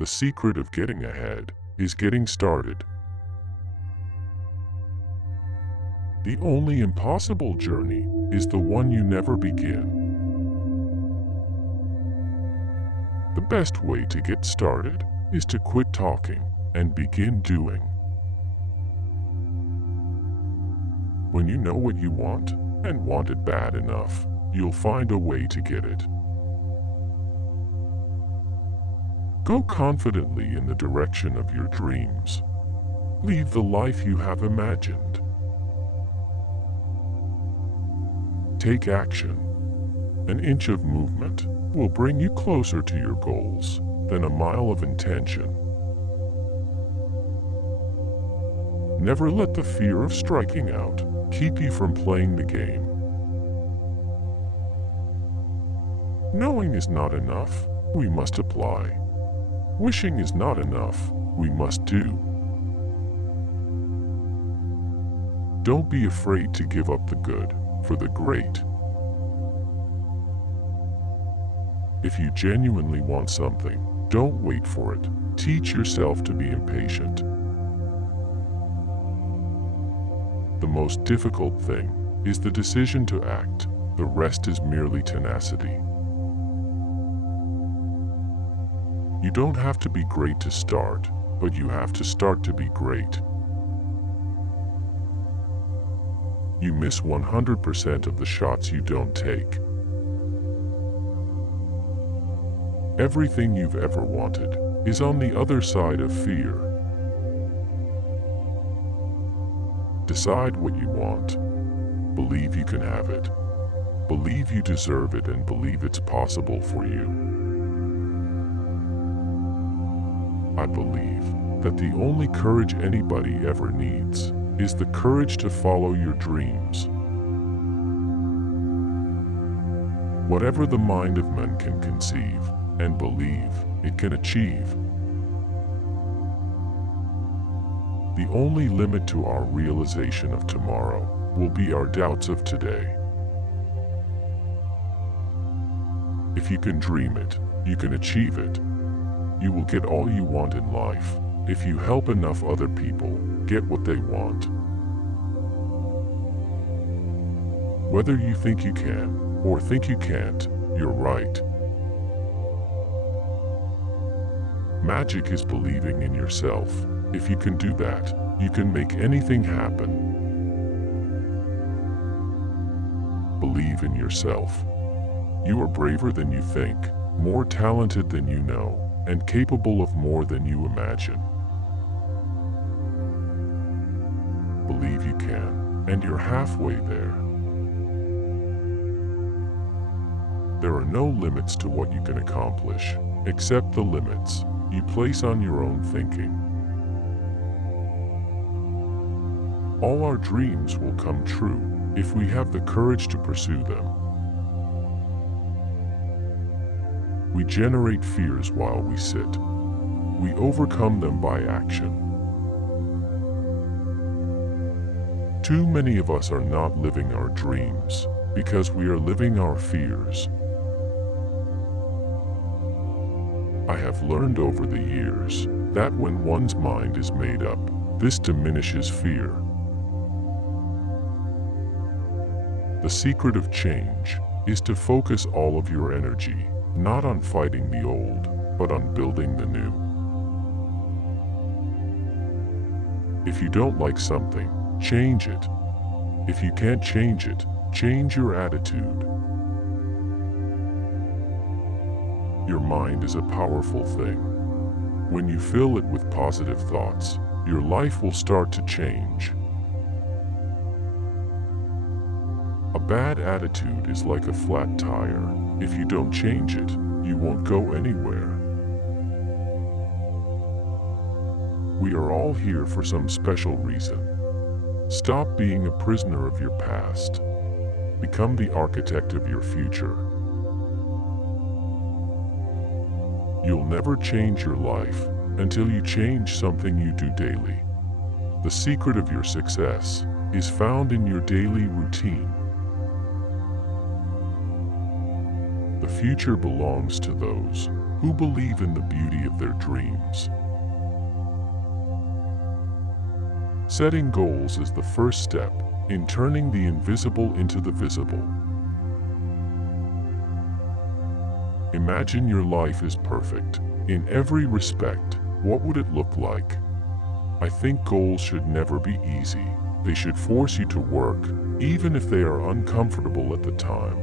The secret of getting ahead is getting started. The only impossible journey is the one you never begin. The best way to get started is to quit talking and begin doing. When you know what you want and want it bad enough, you'll find a way to get it. Go confidently in the direction of your dreams. Live the life you have imagined. Take action. An inch of movement will bring you closer to your goals than a mile of intention. Never let the fear of striking out keep you from playing the game. Knowing is not enough, we must apply. Wishing is not enough, we must do. Don't be afraid to give up the good for the great. If you genuinely want something, don't wait for it. Teach yourself to be impatient. The most difficult thing is the decision to act. The rest is merely tenacity. You don't have to be great to start, but you have to start to be great. You miss 100% of the shots you don't take. Everything you've ever wanted is on the other side of fear. Decide what you want. Believe you can have it. Believe you deserve it, and believe it's possible for you. I believe that the only courage anybody ever needs is the courage to follow your dreams. Whatever the mind of man can conceive and believe, it can achieve. The only limit to our realization of tomorrow will be our doubts of today. If you can dream it, you can achieve it. You will get all you want in life if you help enough other people get what they want. Whether you think you can or think you can't, you're right. Magic is believing in yourself. If you can do that, you can make anything happen. Believe in yourself. You are braver than you think, more talented than you know, and capable of more than you imagine. Believe you can, and you're halfway there. There are no limits to what you can accomplish, except the limits you place on your own thinking. All our dreams will come true if we have the courage to pursue them. We generate fears while we sit. We overcome them by action. Too many of us are not living our dreams because we are living our fears. I have learned over the years that when one's mind is made up, this diminishes fear. The secret of change is to focus all of your energy not on fighting the old, but on building the new. If you don't like something, change it. If you can't change it, change your attitude. Your mind is a powerful thing. When you fill it with positive thoughts, your life will start to change. A bad attitude is like a flat tire. If you don't change it, you won't go anywhere. We are all here for some special reason. Stop being a prisoner of your past. Become the architect of your future. You'll never change your life until you change something you do daily. The secret of your success is found in your daily routine. The future belongs to those who believe in the beauty of their dreams. Setting goals is the first step in turning the invisible into the visible. Imagine your life is perfect. In every respect, what would it look like? I think goals should never be easy. They should force you to work, even if they are uncomfortable at the time.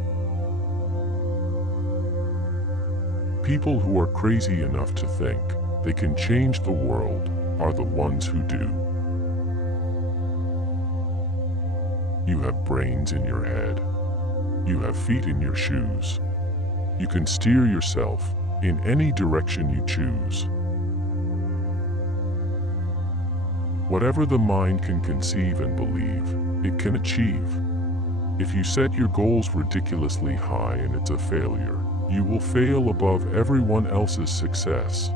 People who are crazy enough to think they can change the world are the ones who do. You have brains in your head. You have feet in your shoes. You can steer yourself in any direction you choose. Whatever the mind can conceive and believe, it can achieve. If you set your goals ridiculously high and it's a failure, you will fail above everyone else's success.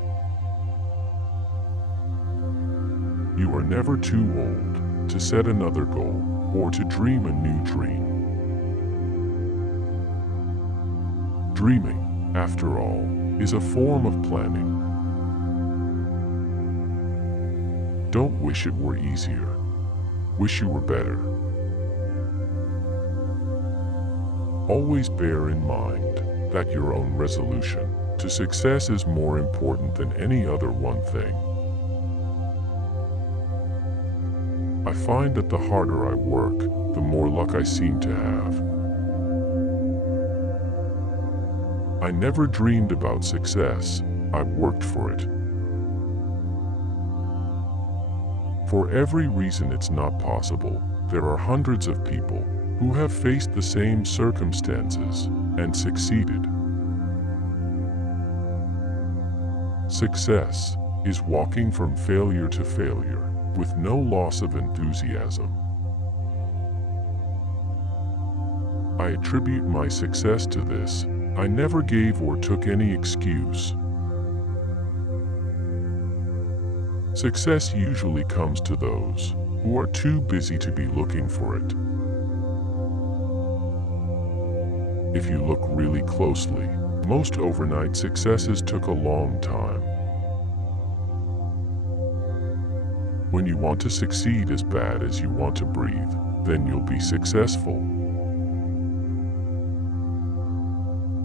You are never too old to set another goal or to dream a new dream. Dreaming, after all, is a form of planning. Don't wish it were easier. Wish you were better. Always bear in mind that your own resolution to success is more important than any other one thing. I find that the harder I work, the more luck I seem to have. I never dreamed about success, I worked for it. For every reason it's not possible, there are hundreds of people who have faced the same circumstances and succeeded. Success is walking from failure to failure with no loss of enthusiasm. I attribute my success to this. I never gave or took any excuse. Success usually comes to those who are too busy to be looking for it. If you look really closely, most overnight successes took a long time. When you want to succeed as bad as you want to breathe, then you'll be successful.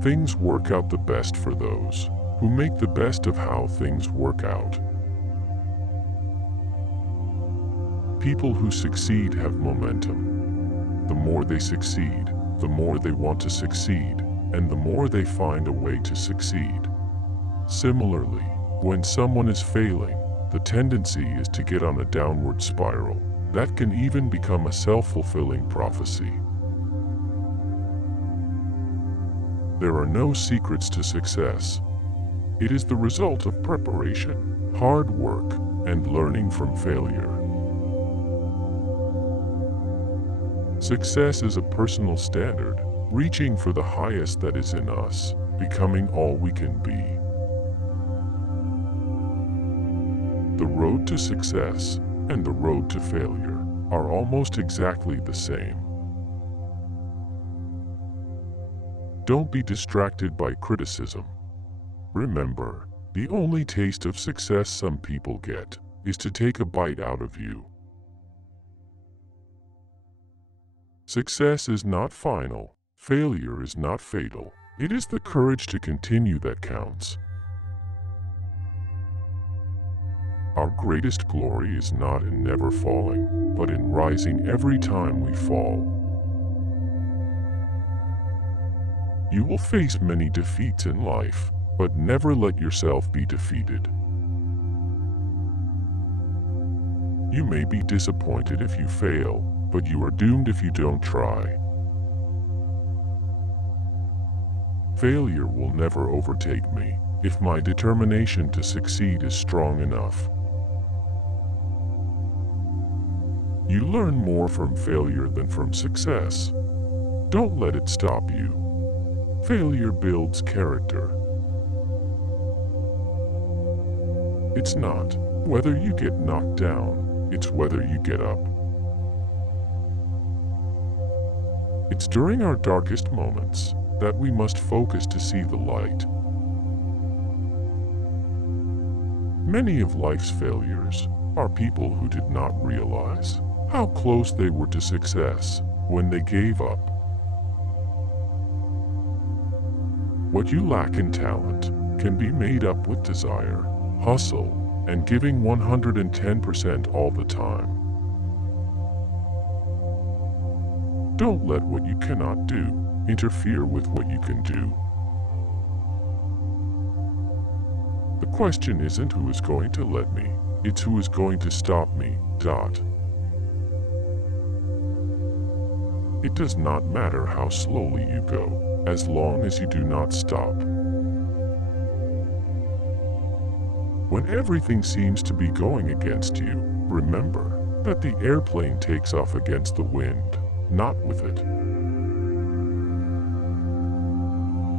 Things work out the best for those who make the best of how things work out. People who succeed have momentum. The more they succeed, the more they want to succeed, and the more they find a way to succeed. Similarly, when someone is failing, the tendency is to get on a downward spiral that can even become a self-fulfilling prophecy. There are no secrets to success. It is the result of preparation, hard work, and learning from failure. Success is a personal standard, reaching for the highest that is in us, becoming all we can be. The road to success and the road to failure are almost exactly the same. Don't be distracted by criticism. Remember, the only taste of success some people get is to take a bite out of you. Success is not final. Failure is not fatal. It is the courage to continue that counts. Our greatest glory is not in never falling, but in rising every time we fall. You will face many defeats in life, but never let yourself be defeated. You may be disappointed if you fail, but you are doomed if you don't try. Failure will never overtake me if my determination to succeed is strong enough. You learn more from failure than from success. Don't let it stop you. Failure builds character. It's not whether you get knocked down, it's whether you get up. It's during our darkest moments that we must focus to see the light. Many of life's failures are people who did not realize how close they were to success when they gave up. What you lack in talent can be made up with desire, hustle, and giving 110% all the time. Don't let what you cannot do interfere with what you can do. The question isn't who is going to let me, it's who is going to stop me. It does not matter how slowly you go, as long as you do not stop. When everything seems to be going against you, remember that the airplane takes off against the wind, not with it.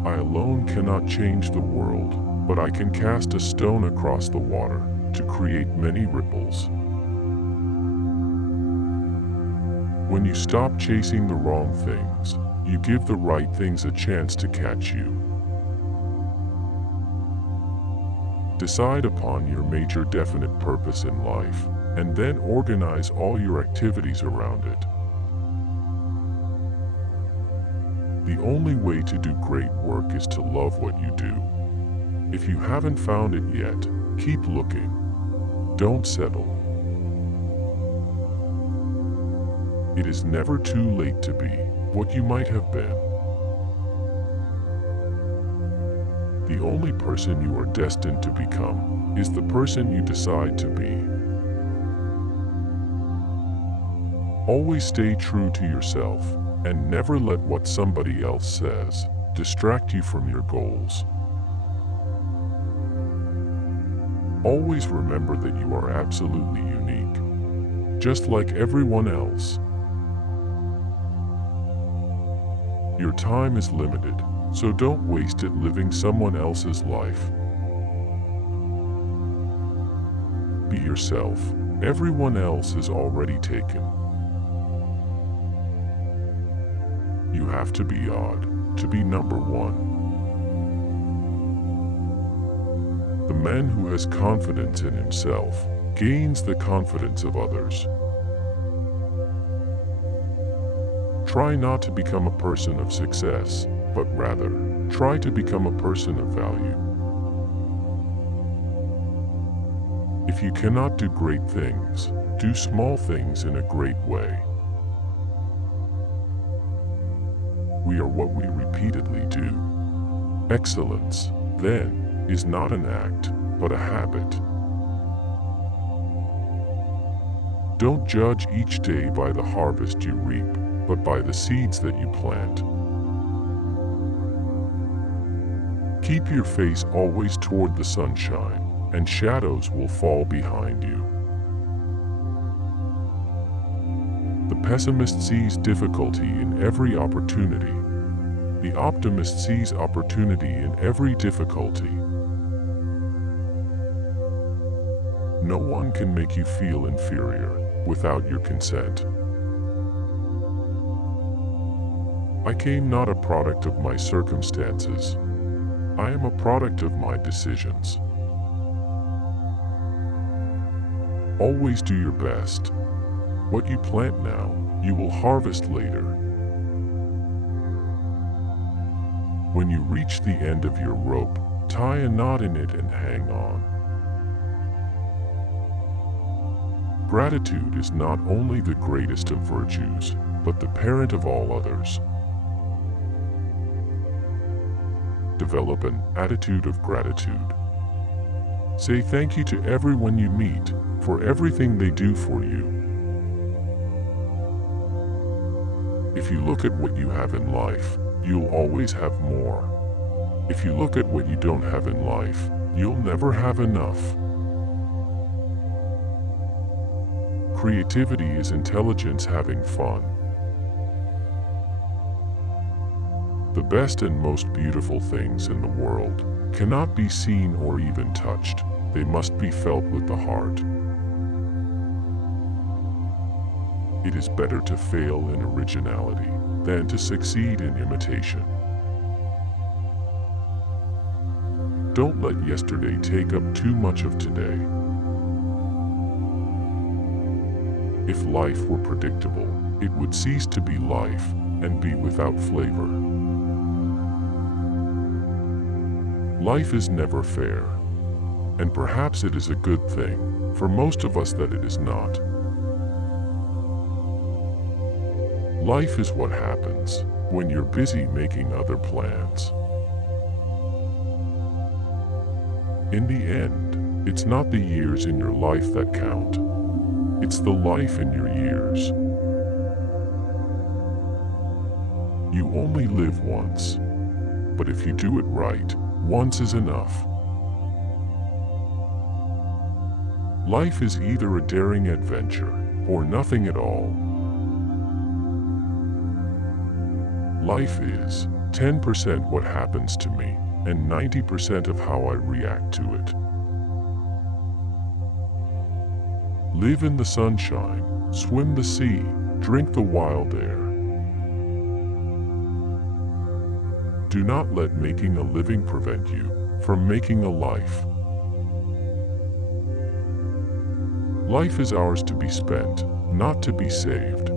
I alone cannot change the world, but I can cast a stone across the water to create many ripples. When you stop chasing the wrong things, you give the right things a chance to catch you. Decide upon your major definite purpose in life, and then organize all your activities around it. The only way to do great work is to love what you do. If you haven't found it yet, keep looking. Don't settle. It is never too late to be what you might have been. The only person you are destined to become is the person you decide to be. Always stay true to yourself and never let what somebody else says distract you from your goals. Always remember that you are absolutely unique, just like everyone else. Your time is limited, so don't waste it living someone else's life. Be yourself. Everyone else is already taken. You have to be odd to be number one. The man who has confidence in himself gains the confidence of others. Try not to become a person of success, but rather, try to become a person of value. If you cannot do great things, do small things in a great way. We are what we repeatedly do. Excellence, then, is not an act, but a habit. Don't judge each day by the harvest you reap, but by the seeds that you plant. Keep your face always toward the sunshine, and shadows will fall behind you. The pessimist sees difficulty in every opportunity. The optimist sees opportunity in every difficulty. No one can make you feel inferior without your consent. I came not a product of my circumstances. I am a product of my decisions. Always do your best. What you plant now, you will harvest later. When you reach the end of your rope, tie a knot in it and hang on. Gratitude is not only the greatest of virtues, but the parent of all others. Develop an attitude of gratitude. Say thank you to everyone you meet for everything they do for you. If you look at what you have in life, you'll always have more. If you look at what you don't have in life, you'll never have enough. Creativity is intelligence having fun. The best and most beautiful things in the world cannot be seen or even touched. They must be felt with the heart. It is better to fail in originality than to succeed in imitation. Don't let yesterday take up too much of today. If life were predictable, it would cease to be life and be without flavor. Life is never fair, and perhaps it is a good thing for most of us that it is not. Life is what happens when you're busy making other plans. In the end, it's not the years in your life that count. It's the life in your years. You only live once, but if you do it right, once is enough. Life is either a daring adventure or nothing at all. Life is 10% what happens to me and 90% of how I react to it. Live in the sunshine, swim the sea, drink the wild air. Do not let making a living prevent you from making a life. Life is ours to be spent, not to be saved.